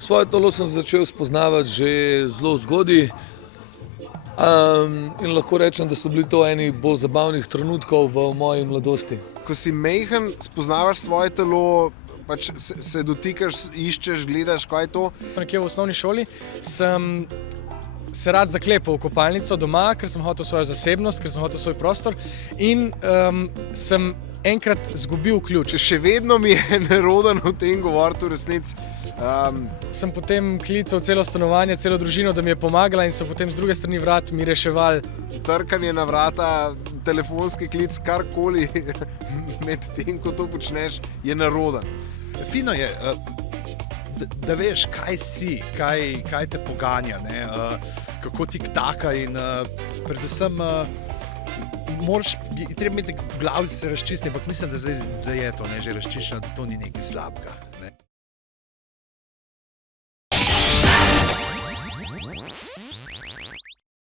Svoje telo sem začel spoznavati že zelo zgodaj in lahko rečem, da so bili to eni bolj zabavnih trenutkov v moji mladosti. Ko si majhen, spoznavaš svoje telo, pač se dotikaš, iščeš, gledaš, kaj je to. Nekje v osnovni šoli sem se rad zaklepal v kopalnico doma, ker sem hotel svojo zasebnost, ker sem hotel svoj prostor in sem enkrat izgubil ključ. Še vedno mi je neroden o tem govoriti v resnici. Sem potem klical celo stanovanje, celo družino, da mi je pomagala in so potem z druge strani vrat mi reševali. Trkanje na vrata, telefonski klic, karkoli med tem, ko to počneš, je neroden. Fino je, da veš, kaj si, kaj te poganja, ne? Kako ti ktaka in predvsem treba imeti v glavi se razčistiti, ampak mislim, da zdaj je to že razčiščeno, da to ni nekaj slabega.